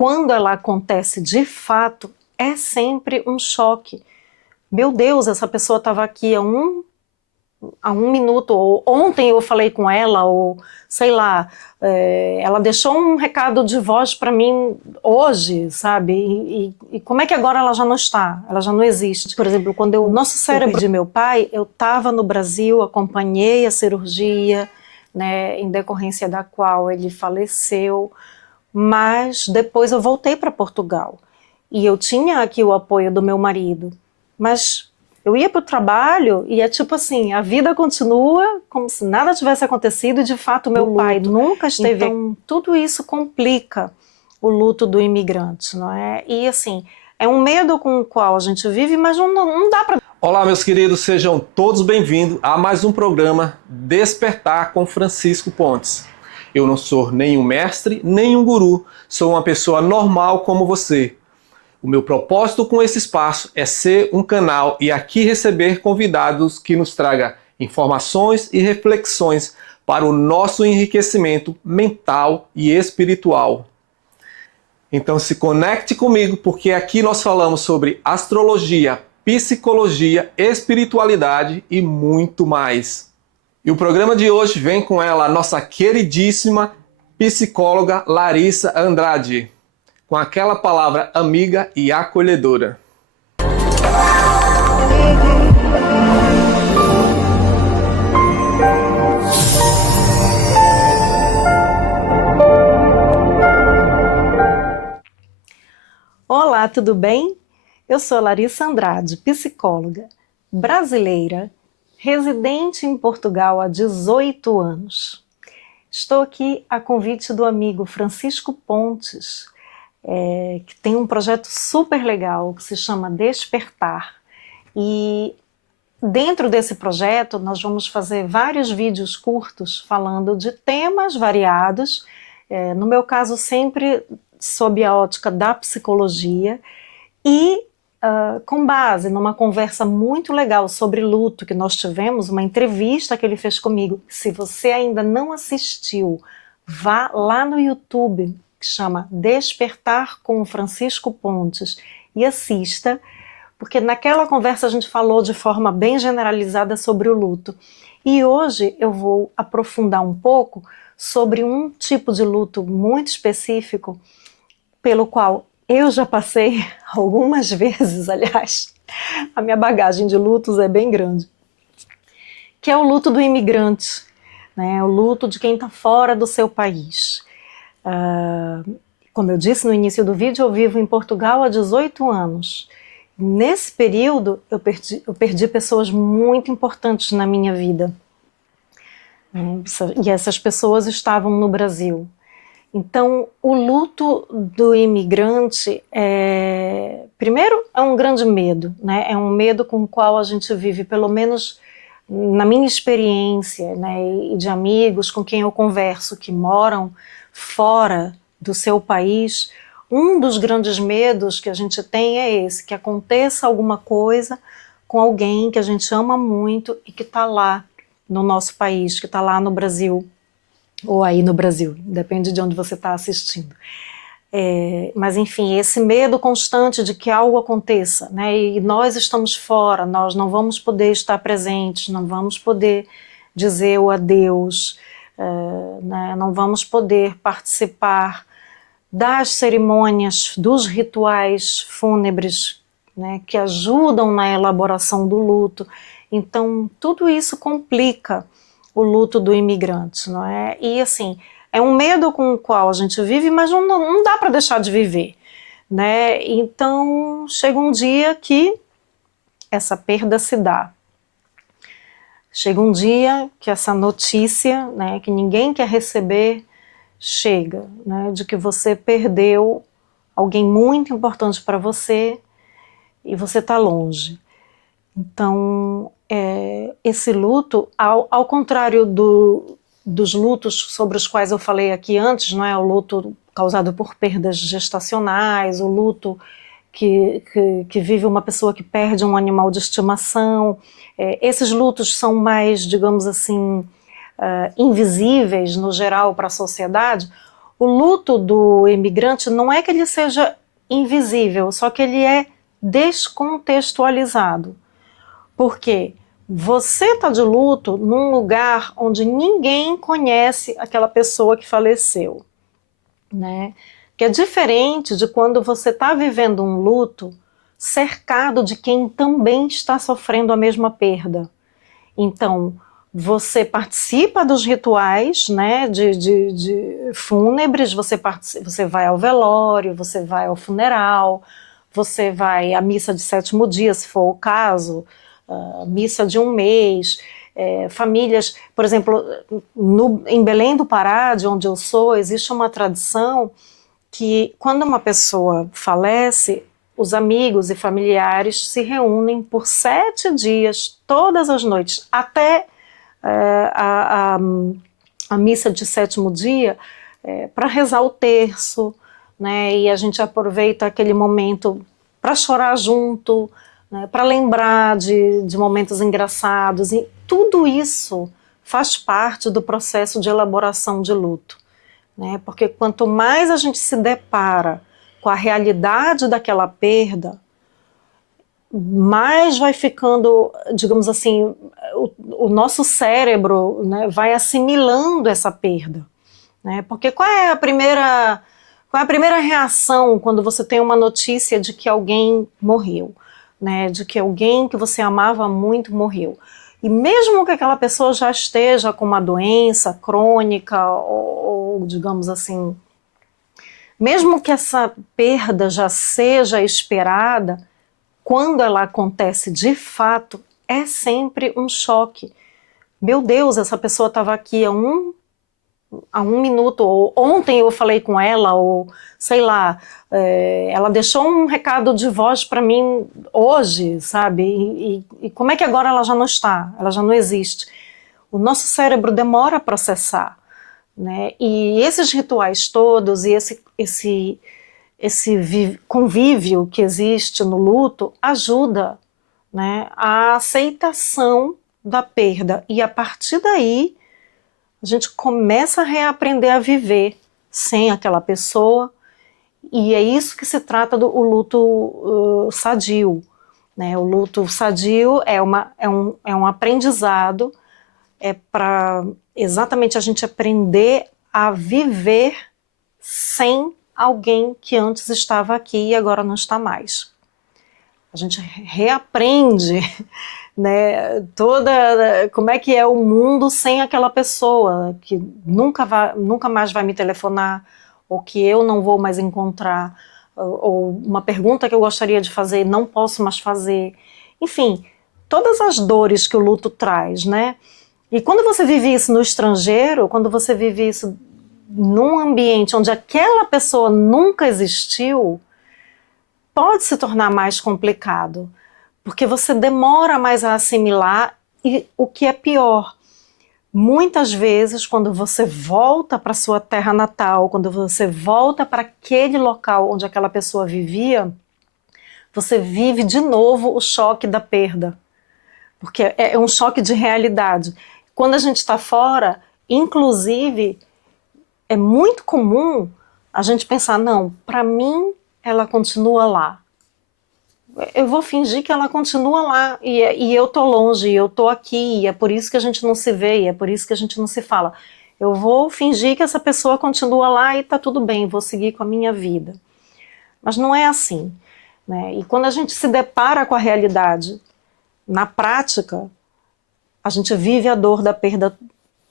quando ela acontece de fato, é sempre um choque. Meu Deus, essa pessoa estava aqui há um minuto, ou ontem eu falei com ela, ou sei lá, ela deixou um recado de voz para mim hoje, sabe? E como é que agora ela já não está? Ela já não existe. Por exemplo, quando o nosso cérebro de meu pai, eu estava no Brasil, acompanhei a cirurgia, né, em decorrência da qual ele faleceu, mas depois eu voltei para Portugal. E eu tinha aqui o apoio do meu marido, mas eu ia para o trabalho e é tipo assim, a vida continua como se nada tivesse acontecido, e de fato meu pai nunca esteve. Então tudo isso complica o luto do imigrante, não é? E assim, é um medo com o qual a gente vive, mas não dá para... Olá, meus queridos, sejam todos bem-vindos a mais um programa Despertar com Francisco Pontes. Eu não sou nenhum mestre, nenhum guru, sou uma pessoa normal como você. O meu propósito com esse espaço é ser um canal e aqui receber convidados que nos tragam informações e reflexões para o nosso enriquecimento mental e espiritual. Então se conecte comigo, porque aqui nós falamos sobre astrologia, psicologia, espiritualidade e muito mais. E o programa de hoje vem com ela, a nossa queridíssima psicóloga Larissa Andrade, com aquela palavra amiga e acolhedora. Olá, tudo bem? Eu sou Larissa Andrade, psicóloga, brasileira, residente em Portugal há 18 anos. Estou aqui a convite do amigo Francisco Pontes, que tem um projeto super legal que se chama Despertar. E dentro desse projeto nós vamos fazer vários vídeos curtos falando de temas variados, no meu caso sempre sob a ótica da psicologia, e com base numa conversa muito legal sobre luto que nós tivemos, uma entrevista que ele fez comigo. Se você ainda não assistiu, vá lá no YouTube, que chama Despertar com Francisco Pontes, e assista, porque naquela conversa a gente falou de forma bem generalizada sobre o luto. E hoje eu vou aprofundar um pouco sobre um tipo de luto muito específico, pelo qual eu já passei algumas vezes, aliás, a minha bagagem de lutos é bem grande, que é o luto do imigrante, né? O luto de quem está fora do seu país. Como eu disse no início do vídeo, eu vivo em Portugal há 18 anos. Nesse período, eu perdi pessoas muito importantes na minha vida. E essas pessoas estavam no Brasil. Então, o luto do imigrante, primeiro, é um grande medo, né? É um medo com o qual a gente vive, pelo menos na minha experiência, né, e de amigos com quem eu converso, que moram fora do seu país. Um dos grandes medos que a gente tem é esse, que aconteça alguma coisa com alguém que a gente ama muito e que está lá no nosso país, que está lá no Brasil, ou aí no Brasil, depende de onde você está assistindo. Mas enfim, esse medo constante de que algo aconteça, né, e nós estamos fora, nós não vamos poder estar presentes, não vamos poder dizer o adeus, né, não vamos poder participar das cerimônias, dos rituais fúnebres, né, que ajudam na elaboração do luto. Então tudo isso complica o luto do imigrante, não é? E assim, é um medo com o qual a gente vive, mas não dá para deixar de viver, né? Então chega um dia que essa perda se dá. Chega um dia que essa notícia, né, que ninguém quer receber, chega, né, de que você perdeu alguém muito importante para você e você está longe. Então, esse luto, ao contrário dos lutos sobre os quais eu falei aqui antes, não é? O luto causado por perdas gestacionais, o luto que vive uma pessoa que perde um animal de estimação, esses lutos são mais, digamos assim, invisíveis no geral para a sociedade. O luto do imigrante não é que ele seja invisível, só que ele é descontextualizado. Por quê? Você está de luto num lugar onde ninguém conhece aquela pessoa que faleceu, né? Que é diferente de quando você está vivendo um luto cercado de quem também está sofrendo a mesma perda. Então, você participa dos rituais, né, de fúnebres, você vai ao velório, você vai ao funeral, você vai à missa de sétimo dia, se for o caso, missa de um mês, famílias, por exemplo, em Belém do Pará, de onde eu sou, existe uma tradição que quando uma pessoa falece, os amigos e familiares se reúnem por 7 dias, todas as noites, até a, a, a missa de sétimo dia, para rezar o terço, né? E a gente aproveita aquele momento para chorar junto, né? Para lembrar de momentos engraçados, e tudo isso faz parte do processo de elaboração de luto, né? Porque quanto mais a gente se depara com a realidade daquela perda, mais vai ficando, digamos assim, o nosso cérebro, né, vai assimilando essa perda, né? Porque qual é a primeira reação quando você tem uma notícia de que alguém morreu, né? De que alguém que você amava muito morreu? E mesmo que aquela pessoa já esteja com uma doença crônica ou digamos assim, mesmo que essa perda já seja esperada, quando ela acontece de fato, é sempre um choque. Meu Deus, essa pessoa estava aqui há um minuto, ou ontem eu falei com ela, ou sei lá, ela deixou um recado de voz para mim hoje, sabe? E como é que agora ela já não está? Ela já não existe. O nosso cérebro demora a processar, né? E esses rituais todos e esse convívio que existe no luto ajuda, né, a aceitação da perda. E a partir daí, a gente começa a reaprender a viver sem aquela pessoa. E é isso que se trata do luto sadio, né? O luto sadio é um aprendizado, para exatamente a gente aprender a viver sem alguém que antes estava aqui e agora não está mais. A gente reaprende, né, como é que é o mundo sem aquela pessoa que nunca mais vai me telefonar, ou que eu não vou mais encontrar, ou uma pergunta que eu gostaria de fazer não posso mais fazer. Enfim, todas as dores que o luto traz, né? E quando você vive isso no estrangeiro, quando você vive isso num ambiente onde aquela pessoa nunca existiu, pode se tornar mais complicado, porque você demora mais a assimilar. E o que é pior, muitas vezes quando você volta para sua terra natal, quando você volta para aquele local onde aquela pessoa vivia, você vive de novo o choque da perda, porque é um choque de realidade. Quando a gente está fora, inclusive, é muito comum a gente pensar, não, para mim ela continua lá. Eu vou fingir que ela continua lá e eu tô longe, e eu tô aqui, e é por isso que a gente não se vê, e é por isso que a gente não se fala. Eu vou fingir que essa pessoa continua lá e tá tudo bem, vou seguir com a minha vida. Mas não é assim, né? E quando a gente se depara com a realidade, na prática, a gente vive a dor da perda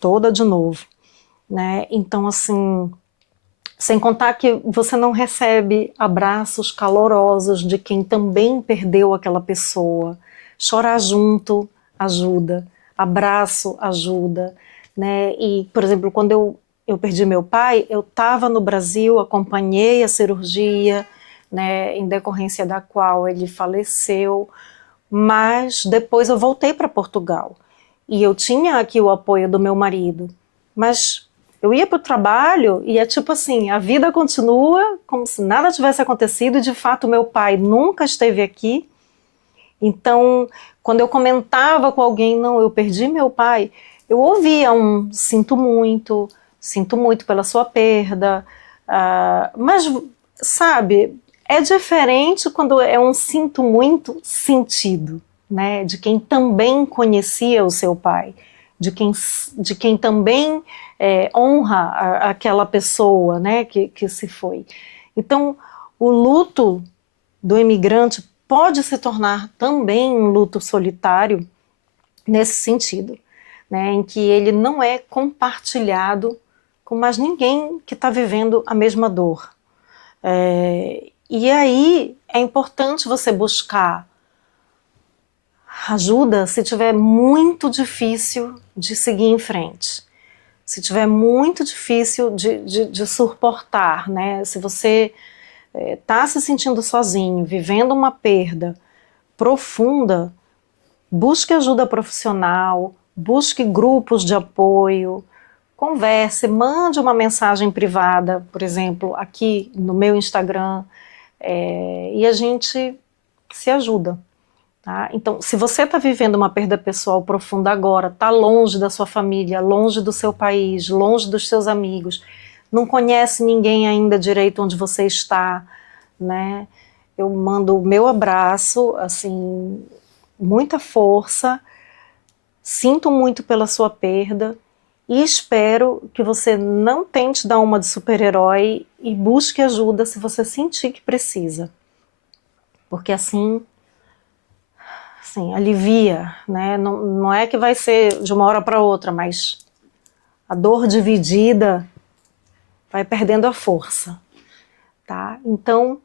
toda de novo, né? Então, assim, sem contar que você não recebe abraços calorosos de quem também perdeu aquela pessoa. Chorar junto ajuda, abraço ajuda, né? E, por exemplo, quando eu perdi meu pai, eu estava no Brasil, acompanhei a cirurgia, né, em decorrência da qual ele faleceu, mas depois eu voltei para Portugal. E eu tinha aqui o apoio do meu marido, mas eu ia para o trabalho e é tipo assim, a vida continua como se nada tivesse acontecido, e de fato meu pai nunca esteve aqui. Então, quando eu comentava com alguém, não, eu perdi meu pai, eu ouvia sinto muito, sinto muito pela sua perda, mas, sabe, é diferente quando é um sinto muito sentido, né, de quem também conhecia o seu pai, de quem também honra aquela pessoa, né, que se foi. Então, o luto do imigrante pode se tornar também um luto solitário nesse sentido, né, em que ele não é compartilhado com mais ninguém que está vivendo a mesma dor. E aí é importante você buscar ajuda se tiver muito difícil de seguir em frente, se tiver muito difícil de suportar, né? Se você está se sentindo sozinho, vivendo uma perda profunda, busque ajuda profissional, busque grupos de apoio, converse, mande uma mensagem privada, por exemplo, aqui no meu Instagram, e a gente se ajuda. Tá? Então, se você está vivendo uma perda pessoal profunda agora, está longe da sua família, longe do seu país, longe dos seus amigos, não conhece ninguém ainda direito onde você está, né? Eu mando o meu abraço, assim, muita força, sinto muito pela sua perda e espero que você não tente dar uma de super-herói e busque ajuda se você sentir que precisa, porque assim alivia, né? Não é que vai ser de uma hora para outra, mas a dor dividida vai perdendo a força, tá? Então,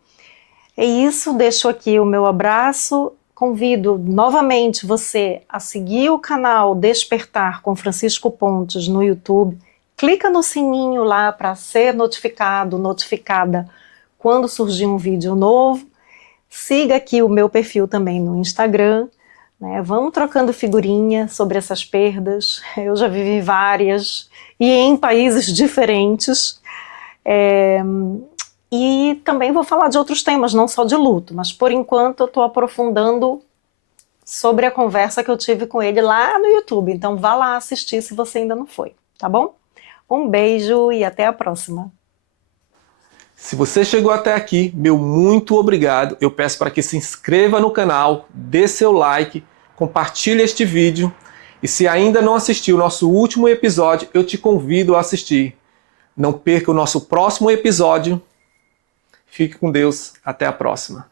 é isso, deixo aqui o meu abraço, convido novamente você a seguir o canal Despertar com Francisco Pontes no YouTube, clica no sininho lá para ser notificada quando surgir um vídeo novo, siga aqui o meu perfil também no Instagram, né? Vamos trocando figurinha sobre essas perdas, eu já vivi várias e em países diferentes, e também vou falar de outros temas, não só de luto, mas por enquanto eu estou aprofundando sobre a conversa que eu tive com ele lá no YouTube, então vá lá assistir se você ainda não foi, tá bom? Um beijo e até a próxima. Se você chegou até aqui, meu muito obrigado. Eu peço para que se inscreva no canal, dê seu like, compartilhe este vídeo e se ainda não assistiu o nosso último episódio, eu te convido a assistir. Não perca o nosso próximo episódio. Fique com Deus. Até a próxima.